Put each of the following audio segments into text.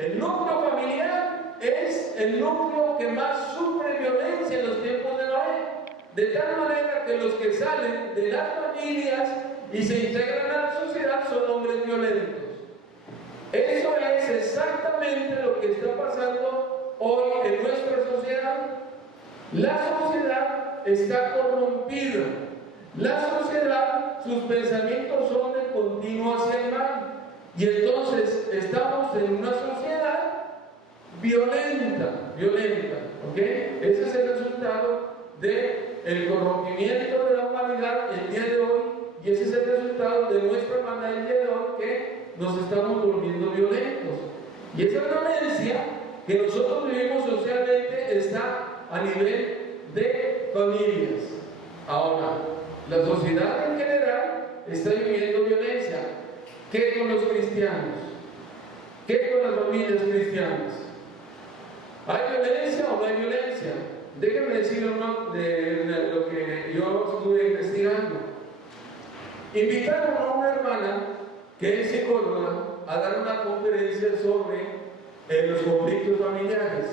el núcleo familiar es el núcleo que más sufre violencia en los tiempos de Noé. De tal manera que los que salen de las familias y se integran a la sociedad son hombres violentos. Eso es exactamente lo que está pasando hoy en nuestra sociedad. La sociedad está corrompida. La sociedad, sus pensamientos son de continuo hacia el mal. Y entonces estamos en una sociedad violenta, ¿ok? Ese es el resultado del corrompimiento de la humanidad el día de hoy, y ese es el resultado de nuestra hermandad el día de hoy, que nos estamos volviendo violentos. Y esa violencia que nosotros vivimos socialmente está a nivel de familias. Ahora, la sociedad en general está viviendo violencia. ¿Qué con los cristianos? ¿Qué con las familias cristianas? ¿Hay violencia o no hay violencia? Déjenme decir uno de lo que yo estuve investigando. Invitaron a una hermana que es psicóloga a dar una conferencia sobre los conflictos familiares.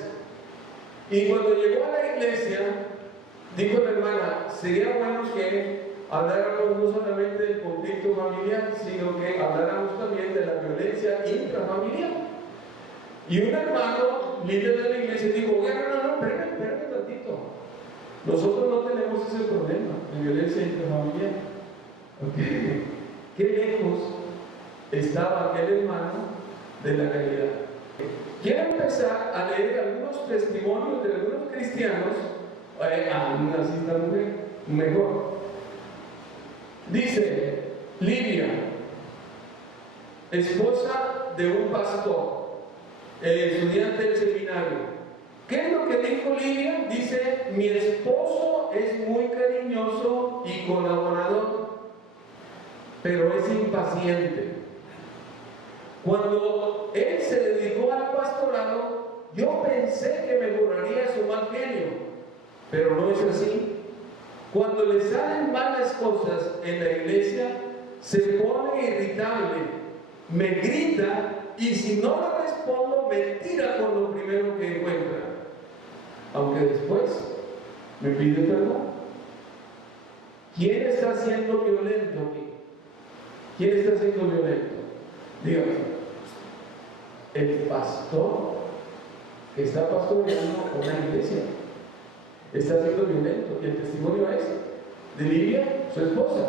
Y cuando llegó a la iglesia, dijo la hermana, sería bueno que habláramos no solamente del conflicto familiar, sino que habláramos también de la violencia intrafamiliar. Y un hermano, líder de la iglesia, dijo, oiga, no, espérame tantito. Nosotros no tenemos ese problema de violencia intrafamiliar. Okay. Qué lejos estaba aquel hermano de la realidad. Quiero empezar a leer algunos testimonios de algunos cristianos. Así está mejor. Dice Lidia, esposa de un pastor, estudiante del seminario. ¿Qué es lo que dijo Lidia? Dice, mi esposo es muy cariñoso y colaborador, pero es impaciente. Cuando él se dedicó al pastorado, yo pensé que mejoraría su mal genio, pero no es así. Cuando le salen malas cosas en la iglesia, se pone irritable, me grita, y si no le respondo, me tira con lo primero que encuentra, aunque después me pide perdón. ¿Quién está siendo violento aquí? ¿Quién está siendo violento? Dígame. El pastor que está pastoreando una iglesia está siendo violento, y el testimonio es de Lidia, su esposa.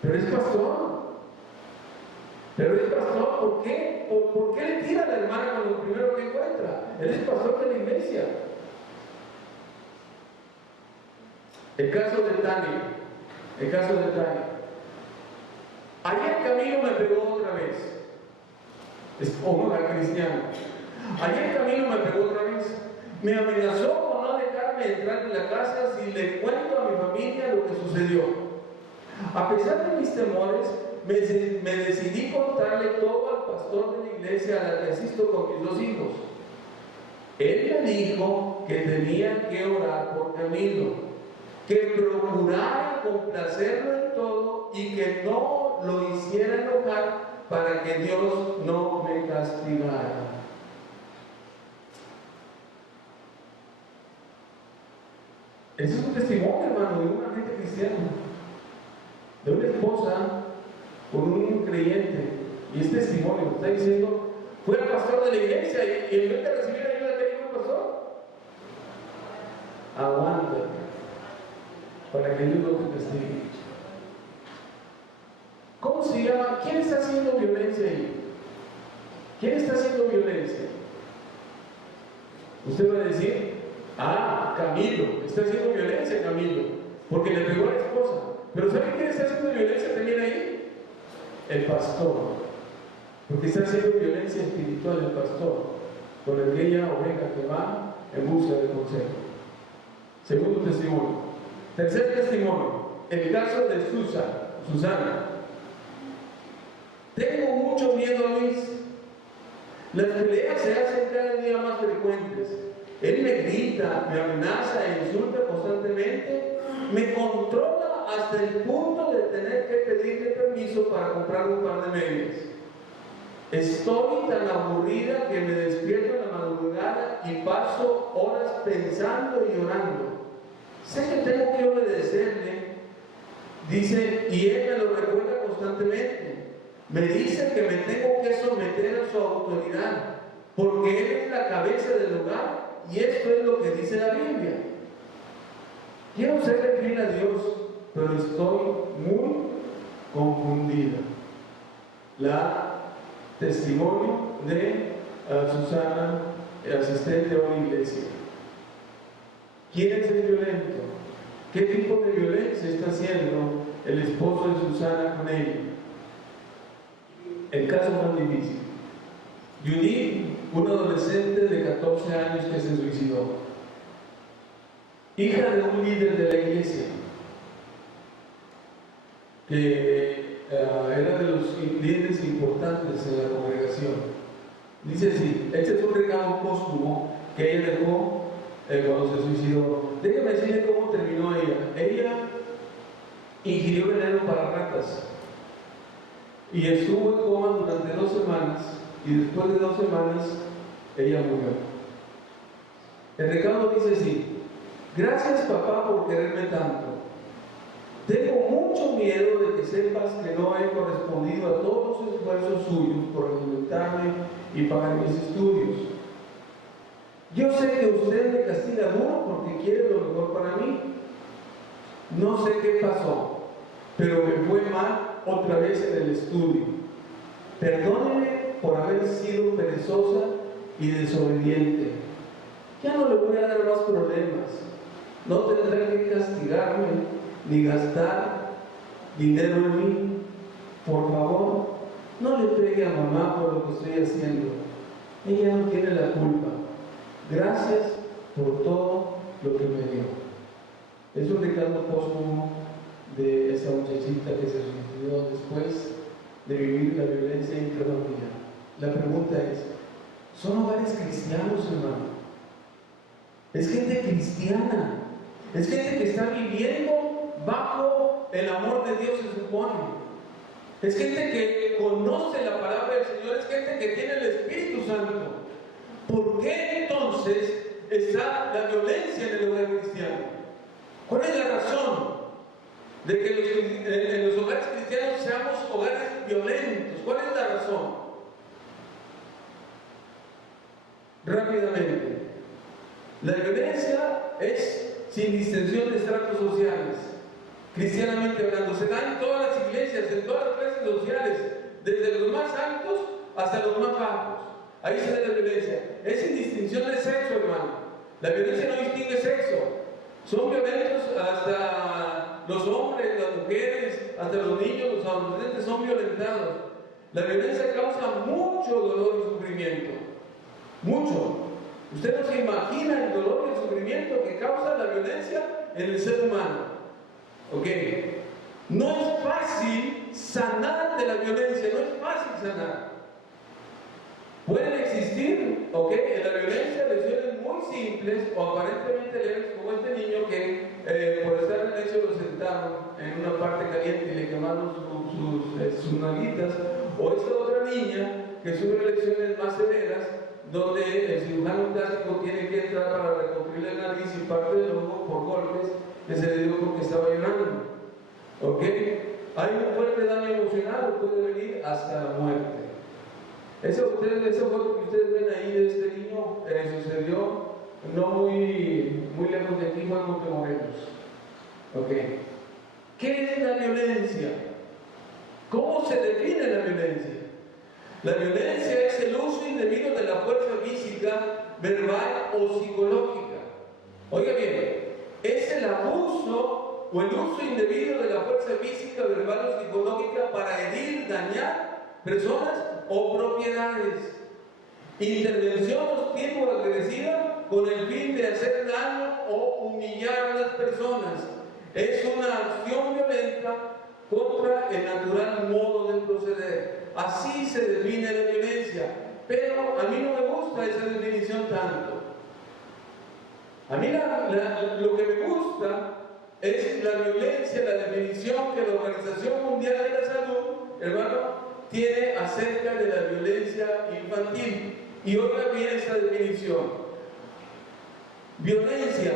Pero es pastor. ¿Por qué? ¿Por qué le tira a la hermana con lo primero que encuentra? Él es pastor de la iglesia. El caso de Tania. Ayer Camilo me pegó otra vez. Es como la cristiana. Ayer Camilo me pegó otra vez. Me amenazó con no dejarme entrar en la casa si le cuento a mi familia lo que sucedió. A pesar de mis temores, me decidí contarle todo al pastor de la iglesia a la que asisto con mis 2 hijos. Él me dijo que tenía que orar por Camilo, que procurara complacerlo en todo y que no lo hiciera enojar para que Dios no me castigara. Ese es un testimonio, hermano, de una gente cristiana, de una esposa con un creyente. Y este testimonio está diciendo, fue el pastor de la iglesia y en vez de recibir ayuda, ¿qué dijo el pastor? Aguanta para que Dios no te castigue. ¿Cómo se llama? ¿Quién está haciendo violencia ahí? ¿Quién está haciendo violencia? Usted va a decir, Camilo, está haciendo violencia Camilo, porque le pegó a la esposa. Pero ¿saben quién está haciendo violencia también ahí? El pastor, porque está haciendo violencia espiritual el pastor con aquella oveja que va en busca de consejo. Segundo testimonio. Tercer testimonio, el caso de Susana. Tengo mucho miedo a Luis. Las peleas se hacen cada día más frecuentes. Él me grita, me amenaza e insulta constantemente, me controla hasta el punto de tener que pedirle permiso para comprar un par de medias. Estoy tan aburrida que me despierto en la madrugada y paso horas pensando y orando. Sé que tengo que obedecerle, dice, y él me lo recuerda constantemente. Me dice que me tengo que someter a su autoridad, porque él es la cabeza del hogar, y esto es lo que dice la Biblia. Quiero serle fiel a Dios, pero estoy muy confundida. La testimonio de Susana, asistente a una iglesia. ¿Quién es el violento? ¿Qué tipo de violencia está haciendo el esposo de Susana con ella? El caso más difícil. Judith, un adolescente de 14 años que se suicidó, hija de un líder de la iglesia, que era de los líderes importantes en la congregación. Dice así, este es un regalo póstumo que ella dejó cuando se suicidó. Déjame decirle cómo terminó ella. Ella ingirió veneno para ratas y estuvo en coma durante 2 semanas, y después de 2 semanas ella murió. El recado dice así: gracias, papá, por quererme tanto. Tengo mucho miedo de que sepas que no he correspondido a todos los esfuerzos suyos por alimentarme y pagar mis estudios. Yo sé que usted me castiga duro porque quiere lo mejor para mí. No sé qué pasó, pero me fue mal otra vez en el estudio. Perdóneme por haber sido perezosa y desobediente. Ya no le voy a dar más problemas. No tendrá que castigarme ni gastar dinero en mí. Por favor, no le pegue a mamá por lo que estoy haciendo. Ella no tiene la culpa. Gracias por todo lo que me dio. Es un recado póstumo de esa muchachita que se suicidó después de vivir la violencia intrafamiliar. La pregunta es: ¿son hogares cristianos, hermano? Es gente cristiana, es gente que está viviendo bajo el amor de Dios, se supone. Es gente que conoce la palabra del Señor, es gente que tiene el Espíritu Santo. ¿Por qué entonces está la violencia en el hogar cristiano? ¿Cuál es la razón de que en los hogares cristianos seamos hogares violentos? ¿Cuál es la razón? Rápidamente, la violencia es sin distinción de estratos sociales. Cristianamente hablando, se da en todas las iglesias, en todas las clases sociales, desde los más altos hasta los más bajos. Ahí se da la violencia. Es sin distinción de sexo, hermano. La violencia no distingue sexo. Son violentos hasta los hombres, las mujeres, hasta los niños, los adolescentes son violentados. La violencia causa mucho dolor y sufrimiento. Mucho. Usted no se imagina el dolor y el sufrimiento que causa la violencia en el ser humano. ¿Ok? No es fácil sanar de la violencia, no es fácil sanar. Pueden existir, ¿ok?, en la violencia lesiones muy simples o aparentemente leves, como este niño que por estar en necio lo sentaron en una parte caliente y le quemaron sus nalguitas, o esta otra niña que sufre lesiones más severas, donde el cirujano plástico tiene que entrar para reconstruir la nariz y parte del ojo por golpes que se le dio porque estaba llorando. ¿Ok? Hay un fuerte daño emocional, puede venir hasta la muerte. Eso fue lo que ustedes ven ahí de este niño, sucedió no muy lejos de aquí, fue en Montemorelos. ¿Ok? ¿Qué es la violencia? ¿Cómo se define la violencia? La violencia es el uso indebido de la fuerza física, verbal o psicológica. Oiga bien, es el abuso o el uso indebido de la fuerza física, verbal o psicológica para herir, dañar personas o propiedades. Intervención hostil-agresiva con el fin de hacer daño o humillar a las personas. Es una acción violenta contra el natural modo de proceder. Así se define la violencia. Pero a mí no me gusta esa definición tanto. A mí lo que me gusta es la violencia, la definición que la Organización Mundial de la Salud, hermano, tiene acerca de la violencia infantil. Y oiga bien esta definición. Violencia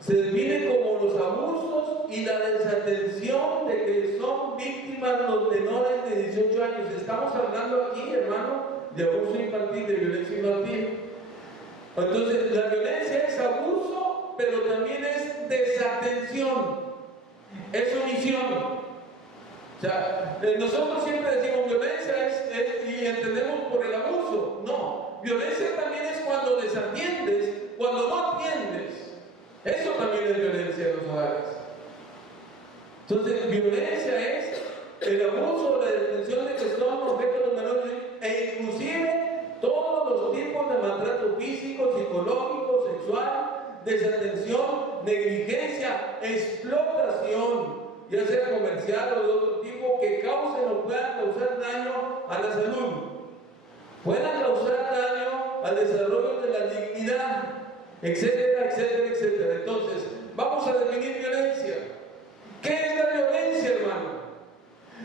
se define como los abusos y la desatención de que son víctimas los menores de 18 años. Estamos hablando aquí, hermano, de abuso infantil, de violencia infantil. Entonces, la violencia es abuso, pero también es desatención, es omisión. O sea, nosotros siempre decimos violencia y entendemos por el abuso. No, violencia también es cuando desatiendes, cuando no atiendes. Eso también es violencia en los hogares. Entonces, violencia es el abuso, la detención de que son objetos los menores, e inclusive todos los tipos de maltrato físico, psicológico, sexual, desatención, negligencia, explotación, ya sea comercial o de otro tipo, que causen o puedan causar daño a la salud, puedan causar daño al desarrollo de la dignidad, etcétera, etcétera, etcétera. Entonces, vamos a definir violencia. ¿Qué es la violencia, hermano?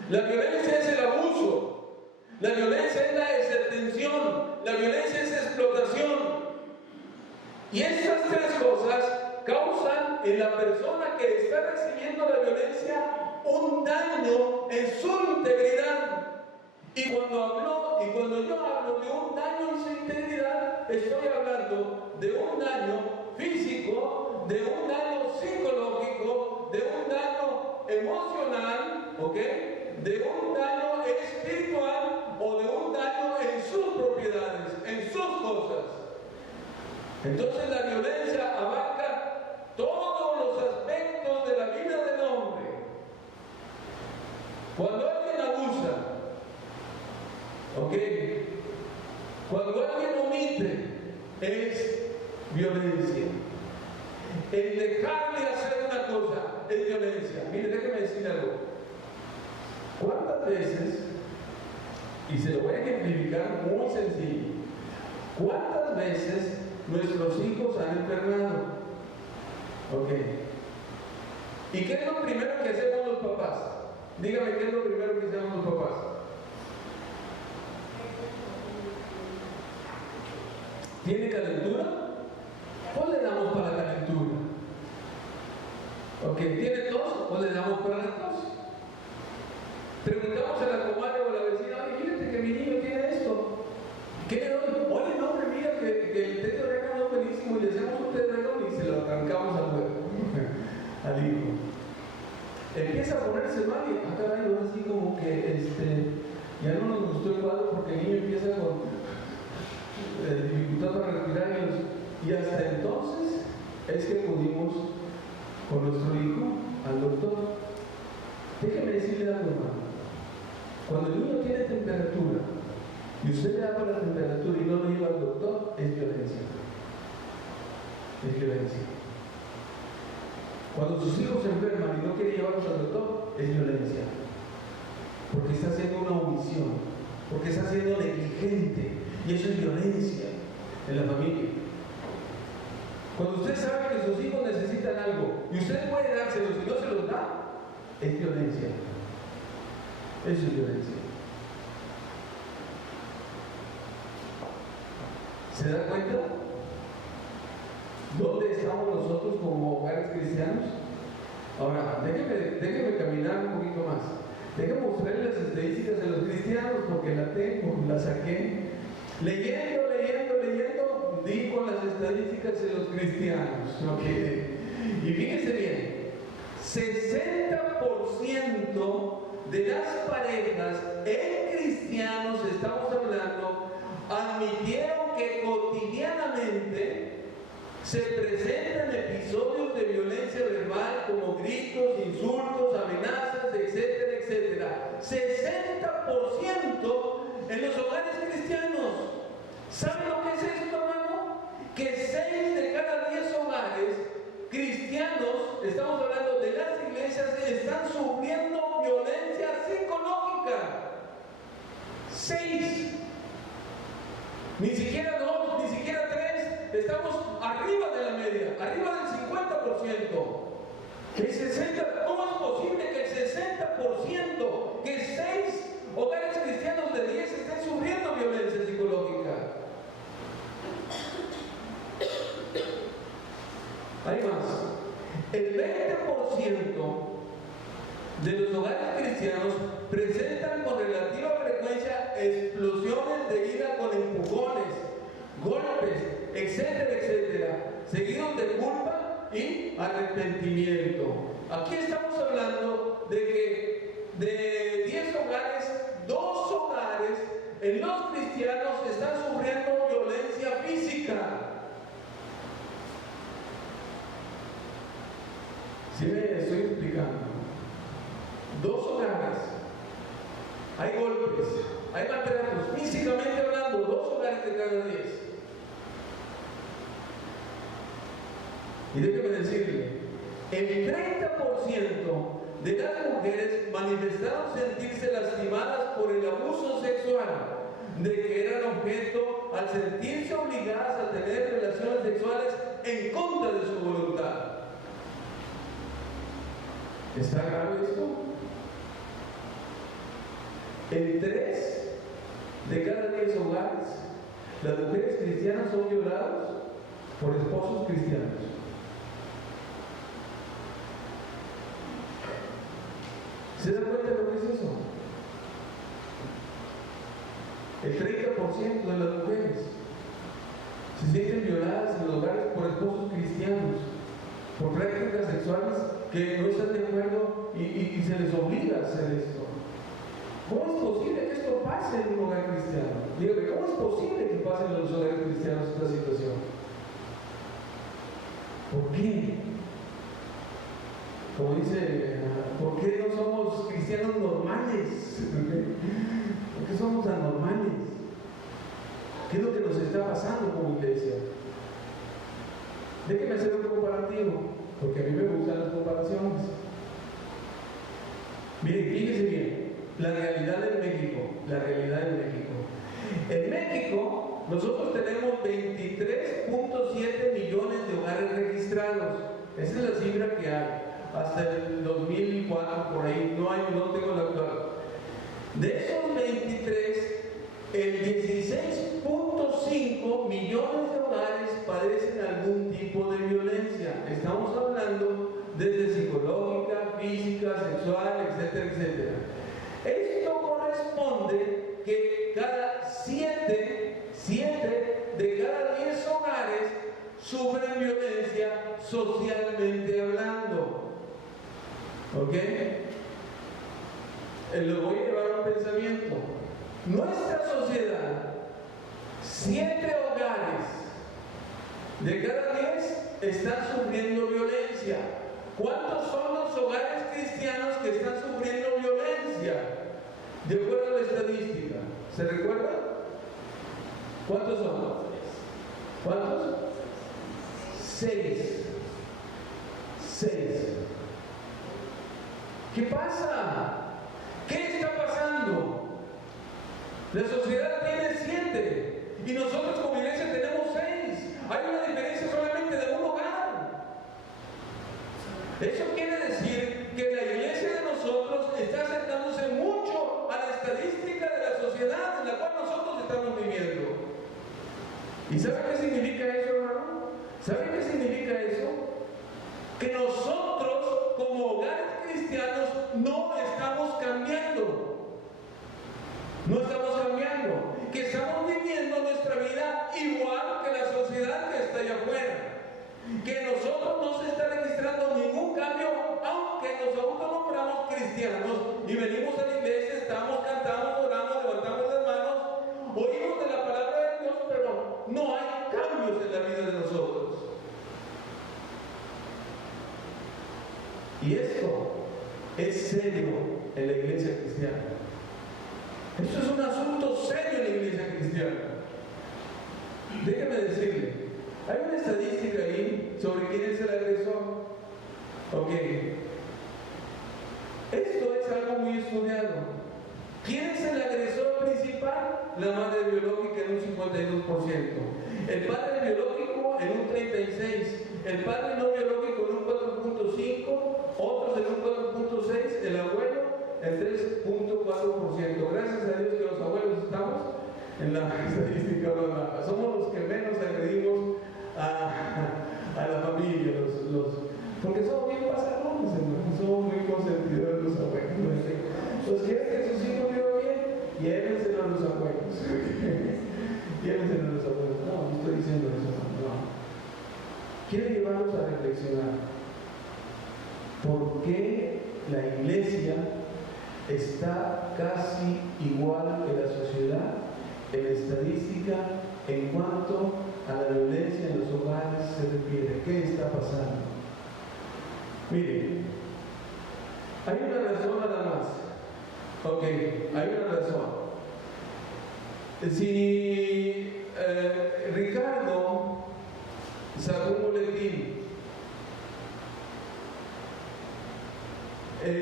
La violencia es el abuso, la violencia es la desatención, la violencia es explotación. Y estas tres cosas causan en la persona que está recibiendo la violencia un daño en su integridad. Y cuando yo hablo de un daño en su integridad, estoy hablando de un daño físico, de un daño psicológico, de un daño emocional, ¿ok? De un daño espiritual o de un daño en sus propiedades, en sus cosas. Entonces la violencia abarca todos los aspectos de la vida del hombre. Cuando alguien abusa, ¿ok? Cuando alguien omite, es violencia. El dejar de hacer una cosa es violencia. Mire, déjeme decir algo. ¿Cuántas veces, y se lo voy a ejemplificar muy sencillo, cuántas veces nuestros hijos han enfermado? ¿Ok? ¿Y qué es lo primero que hacemos los papás? Dígame, ¿qué es lo primero que hacemos los papás? ¿Tiene calentura? Pues le damos para la calentura. ¿Ok? ¿Tiene tos? Pues le damos para la tos. Preguntamos a la comadre o a la vecina, oye, fíjate que mi niño tiene esto. ¿Qué le doy? Oye, no, hombre, mira que el té de orégano es buenísimo, y le hacemos un té de orégano y se lo arrancamos al hijo. Empieza a ponerse mal y caray, ahora sí como que ya no nos gustó el cuadro porque el niño empieza con dificultad para respirar y hasta entonces es que acudimos con nuestro hijo al doctor. Déjeme decirle algo, hermano. Cuando el niño tiene temperatura y usted le da para la temperatura y no lo lleva al doctor, es violencia. Es violencia. Cuando sus hijos se enferman y no quiere llevarlos al doctor, es violencia. Porque está haciendo una omisión, porque está siendo negligente, y eso es violencia en la familia. Cuando usted sabe que sus hijos necesitan algo y usted puede dárselos y no se los da, es violencia. Eso es violencia. ¿Se da cuenta? ¿Dónde estamos nosotros como hogares cristianos? Ahora, déjeme caminar un poquito más. Déjeme mostrarles las estadísticas de los cristianos, porque la saqué. Leyendo, di con las estadísticas de los cristianos. ¿Okay? Y fíjense bien, 60% de las parejas en cristianos, estamos hablando, admitieron que cotidianamente se presentan episodios de violencia verbal como gritos, insultos, amenazas, etcétera, etcétera. 60% en los hogares cristianos. ¿Saben lo que es esto, hermano? Que 6 de cada 10 hogares cristianos, estamos hablando de las iglesias, están sufriendo violencia psicológica. 6. Ni siquiera 2, ni siquiera 3. Estamos arriba de la media, arriba del 50%. El 60%, ¿cómo es posible que el 60%, que 6 hogares cristianos de los hogares cristianos presentan con relativa frecuencia explosiones de ira con empujones, golpes, etcétera, etcétera, seguidos de culpa y arrepentimiento. Aquí estamos hablando de que de 10 hogares, 2 hogares en los cristianos están sufriendo violencia física. ¿Sí me estoy explicando? 2 hogares, hay golpes, hay maltratos, físicamente hablando, 2 hogares de cada 10. Y déjeme decirle, el 30% de las mujeres manifestaron sentirse lastimadas por el abuso sexual de que eran objeto al sentirse obligadas a tener relaciones sexuales en contra de su voluntad. ¿Está grave esto? En 3 de cada 10 hogares, las mujeres cristianas son violadas por esposos cristianos. ¿Se da cuenta de lo que es eso? El 30% de las mujeres se sienten violadas en los hogares por esposos cristianos, por prácticas sexuales que no están de acuerdo y se les obliga a hacer esto. ¿Cómo es posible que esto pase en un hogar cristiano? Dígame, ¿cómo es posible que pase en los hogares cristianos esta situación? ¿Por qué? Como dice, ¿por qué no somos cristianos normales? ¿Por qué somos anormales? ¿Qué es lo que nos está pasando como iglesia? Déjenme hacer un comparativo, porque a mí me gustan las comparaciones. Miren, fíjense bien, la realidad de México, En México, nosotros tenemos 23.7 millones de hogares registrados. Esa es la cifra que hay. Hasta el 2004, por ahí, no tengo la actual. De esos 23, el 16.5 millones de hogares padecen algún tipo de violencia. Estamos hablando desde psicológica, física, sexual, etcétera, etcétera. Esto corresponde que cada 7 de cada 10 hogares sufren violencia socialmente hablando. ¿Ok? Lo voy a llevar a un pensamiento. Nuestra sociedad, 7 hogares de cada 10 están sufriendo violencia. ¿Cuántos son los hogares cristianos que están sufriendo violencia? De acuerdo a la estadística, ¿se recuerda? ¿Cuántos son? ¿Cuántos? 6. ¿Qué pasa? ¿Qué está pasando? La sociedad tiene 7 y nosotros como iglesia tenemos 6. Hay una diferencia solamente de un hogar. Eso quiere decir que la iglesia de nosotros está acercándose mucho a la estadística de la sociedad en la cual nosotros estamos viviendo. ¿Y sabe qué significa eso, hermano? ¿Sabe qué significa eso? Que nosotros como hogares cristianos no estamos cambiando. No estamos cambiando. Que estamos viviendo nuestra vida igual que la sociedad que está allá afuera. Que nosotros no se está registrando ningún cambio, aunque nos autonombramos cristianos y venimos a la iglesia, estamos, cantamos, oramos, levantamos las manos, oímos de la palabra de Dios, pero no hay cambios en la vida de nosotros. Y esto es serio en la iglesia cristiana. Esto es un asunto serio en la iglesia cristiana. Déjeme decirle, hay una estadística ahí sobre quién es el agresor. Ok. Esto es algo muy estudiado. ¿Quién es el agresor principal? La madre biológica en un 52%. El padre biológico en un 36%. El padre no biológico en un 4.5%. Otros en un 4.6%. El abuelo en 3.4%. Gracias a Dios que los abuelos estamos en la estadística. Somos los que menos agredimos a la familia, porque somos bien pasados. padres, hermanos, somos muy consentidores los abuelos. Pues quieren que sus hijos vivan bien, llévenselo a los abuelos. Llévenselo a los abuelos. No, no estoy diciendo eso, no. Quiero llevarlos a reflexionar. ¿Por qué la iglesia está casi igual que la sociedad en estadística en cuanto a la violencia en los hogares se refiere? ¿Qué está pasando? Mire, hay una razón nada más. Ok, hay una razón. Si Ricardo sacó un boletín,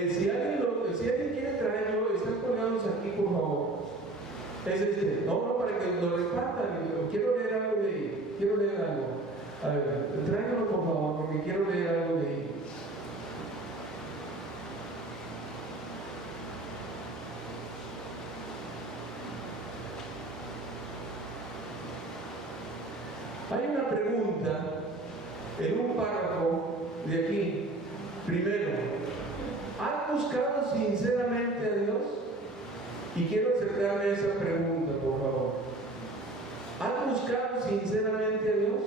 si alguien quiere traerlo, están colgados aquí, por favor. Es este, no, para que lo repartan. Quiero leer algo de ahí. Quiero leer algo. A ver, tráiganlo por favor, porque quiero leer algo de ahí. Hay una pregunta en un párrafo de aquí. Primero, ¿has buscado sinceramente a Dios? Y quiero acercarme a esa pregunta, por favor. ¿Has buscado sinceramente a Dios?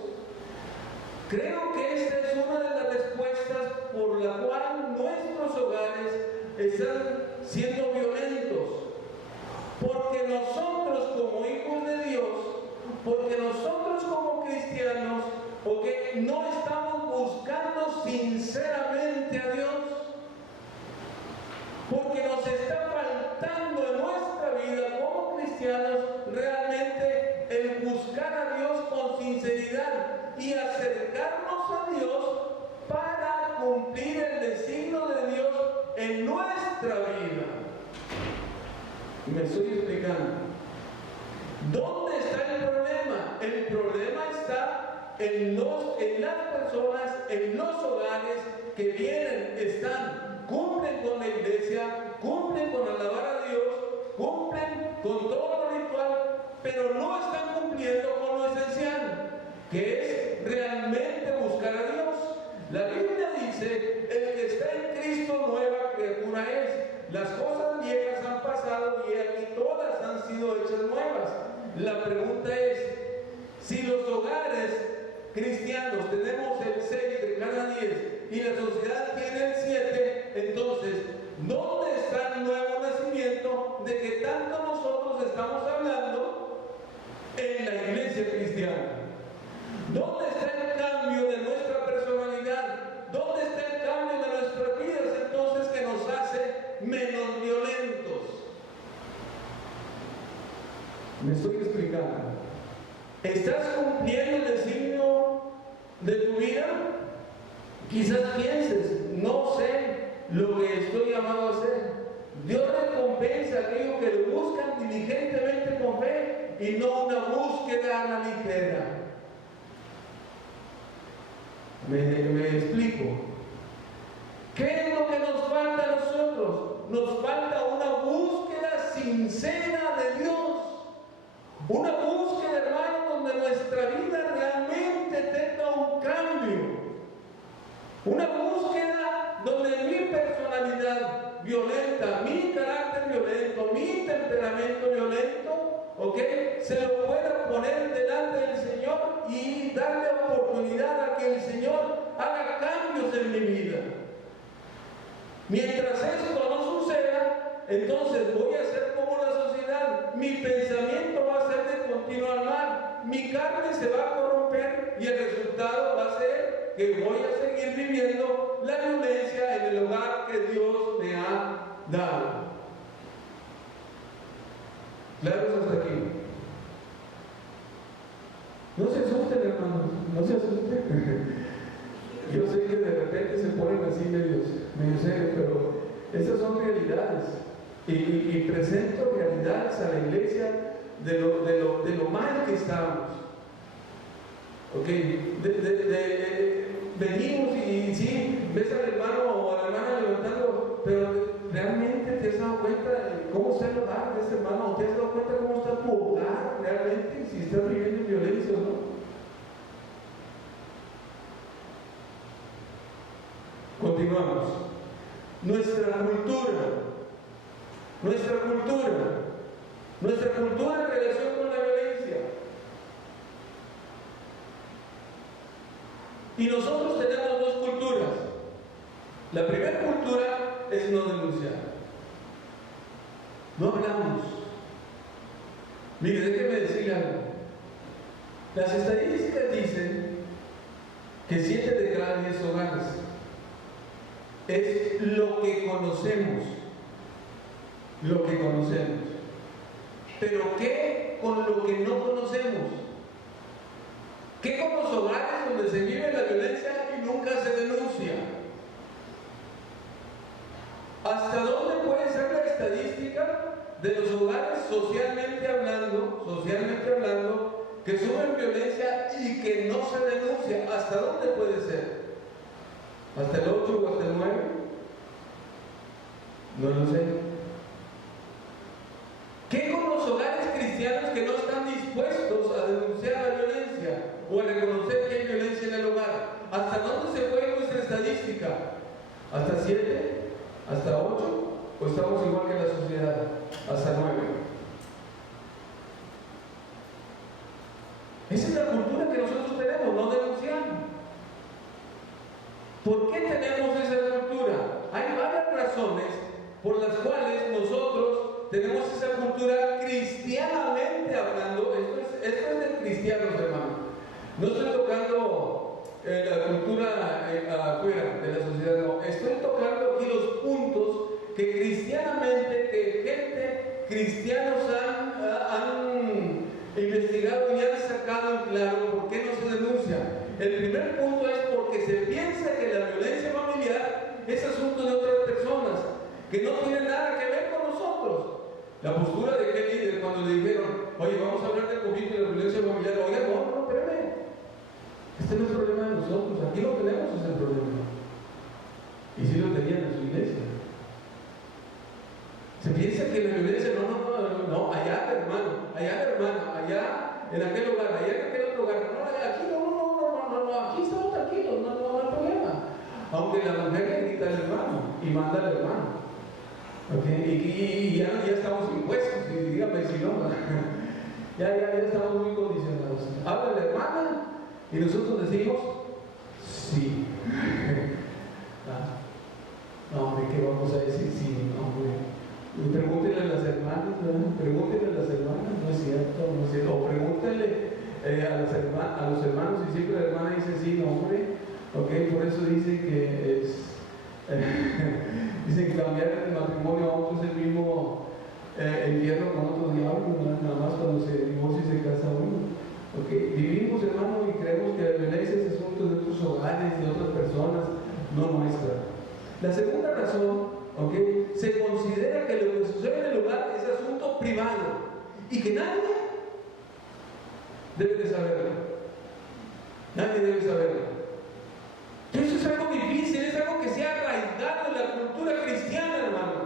Creo que esta es una de las respuestas por la cual nuestros hogares están siendo violentos. Porque nosotros como hijos de Dios, porque nosotros como cristianos, porque no estamos buscando sinceramente a Dios, porque nos está faltando en nuestra vida como cristianos realmente el buscar a Dios con sinceridad y acercarnos a Dios para cumplir el designio de Dios en nuestra vida. Me estoy explicando. ¿Dónde está el problema? El problema está en las personas, en los hogares que vienen, cumplen con la iglesia, cumplen con alabar a Dios, cumplen con todo lo ritual, pero no están cumpliendo con lo esencial, que es realmente buscar a Dios. La Biblia dice, el que está en Cristo nueva criatura es. Las cosas viejas han pasado y aquí todas han sido hechas nuevas. La pregunta es, si los hogares cristianos tenemos el 6 de cada 10 y la sociedad tiene el 7, entonces, ¿dónde está el nuevo nacimiento de que tanto nosotros estamos hablando en la iglesia cristiana? ¿Dónde está el cambio de nuestra personalidad? ¿Dónde está el cambio de nuestras vidas entonces que nos hace menos violentos? Me estoy explicando. ¿Estás cumpliendo el designio de tu vida? Quizás pienses, no sé lo que estoy llamado a hacer. Dios recompensa a aquellos que lo buscan diligentemente con fe y no una búsqueda a la ligera. Me explico. ¿Qué es lo que nos falta a nosotros? Nos falta una búsqueda sincera de Dios. Una búsqueda, hermano, donde nuestra vida realmente tenga un cambio. Una búsqueda donde mi personalidad violenta, mi carácter violento, mi temperamento violento, ¿ok?, se lo pueda poner delante del Señor y darle oportunidad a que el Señor haga cambios en mi vida. Mientras esto no suceda, entonces voy a ser como la sociedad. Mi pensamiento va a ser de continuar mal. Mi carne se va a corromper y el resultado va a ser que voy a seguir viviendo la violencia en el hogar que Dios me ha dado. ¿Claros hasta aquí? No se asusten, hermanos, no se asusten. Yo sé que de repente se ponen así medio serios, pero estas son realidades. Y presento realidades a la iglesia de lo mal que estamos. Ok, venimos y sí, ves al hermano o a la hermana levantando, pero realmente te has dado cuenta de cómo está el hogar de este hermano, o te has dado cuenta cómo está tu hogar realmente, si estás viviendo en violencia o no. Continuamos. Nuestra cultura en relación con la violencia. Y nosotros tenemos dos culturas. La primera cultura es no denunciar. No hablamos. Mire, déjeme decirle algo. Las estadísticas dicen que 7 de cada 10 hogares es lo que conocemos. Pero ¿qué con lo que no conocemos? ¿Qué con los hogares donde se vive la violencia y nunca se denuncia? ¿Hasta dónde puede ser la estadística de los hogares socialmente hablando, que sufren violencia y que no se denuncia? ¿Hasta dónde puede ser? ¿Hasta el 8 o hasta el 9? No lo sé. ¿Qué con los hogares cristianos que no están dispuestos a denunciar la violencia o a reconocer que hay violencia en el hogar? ¿Hasta dónde se fue nuestra estadística? ¿Hasta 7? ¿Hasta 8? ¿O estamos igual que la sociedad? Hasta 9. Esa es la cultura que nosotros tenemos, no denunciamos. ¿Por qué tenemos esa cultura? Hay varias razones por las cuales nosotros tenemos esa cultura cristianamente hablando. Esto es de cristianos, hermano. No estoy tocando la cultura afuera de la sociedad, no. Estoy tocando aquí los puntos que cristianamente, que gente cristianos han investigado y han sacado en claro por qué no se denuncia. El primer punto es porque se piensa que la violencia familiar es asunto de otras personas, que no tiene nada que ver con nosotros. La postura de aquel líder cuando le dijeron, oye, vamos a hablar del conflicto y de la violencia familiar, oiga, no, espérame. Este no es el problema de nosotros, aquí lo tenemos, es el problema. Y sí lo tenían en su iglesia. Se piensa que la violencia, no, allá hermano, allá en aquel lugar, allá en aquel otro lugar, aquí no, aquí estamos tranquilos, no hay problema. Aunque la mujer le grita al hermano y manda al hermano. ¿Okay? Y ya estamos impuestos, y dígame si no, ya estamos muy condicionados. Habla la hermana y nosotros decimos sí. No, hombre, ¿qué vamos a decir? Sí, no, hombre. Pregúntenle a las hermanas, no es cierto. O pregúntenle a los hermanos, y siempre la hermana dice sí, no, hombre. Okay, por eso dice que dicen cambiar el matrimonio a otro es el mismo infierno con otro diablo, nada más cuando se divorcia y se casa uno. Okay. Vivimos, hermano, y creemos que la violencia es asunto de otros hogares, de otras personas, no nuestra. La segunda razón, se considera que lo que sucede en el hogar es asunto privado y que nadie debe de saberlo. Nadie debe saberlo. Eso es algo difícil, es algo que se ha arraigado en la cultura cristiana, hermano.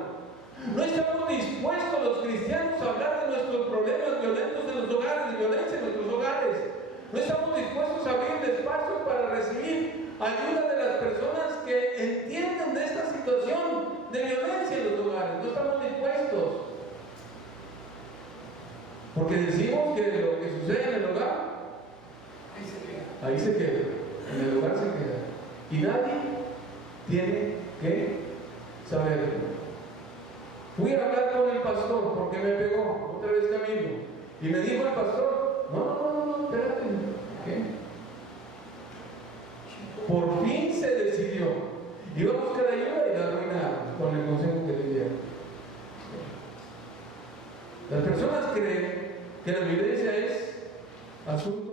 No estamos dispuestos los cristianos a hablar de nuestros problemas violentos en los hogares, de violencia en nuestros hogares. No estamos dispuestos a abrir espacio para recibir ayuda de las personas que entienden de esta situación de violencia en los hogares. No estamos dispuestos. Porque decimos que lo que sucede en el hogar, ahí se queda. En el hogar se queda. Y nadie tiene que saberlo. Fui a hablar con el pastor porque me pegó otra vez camino. Y me dijo el pastor, no, espérate. ¿Qué? Por fin se decidió. Iba a buscar ayuda y la arruinaron con el consejo que le dieron. Las personas creen que la violencia es asunto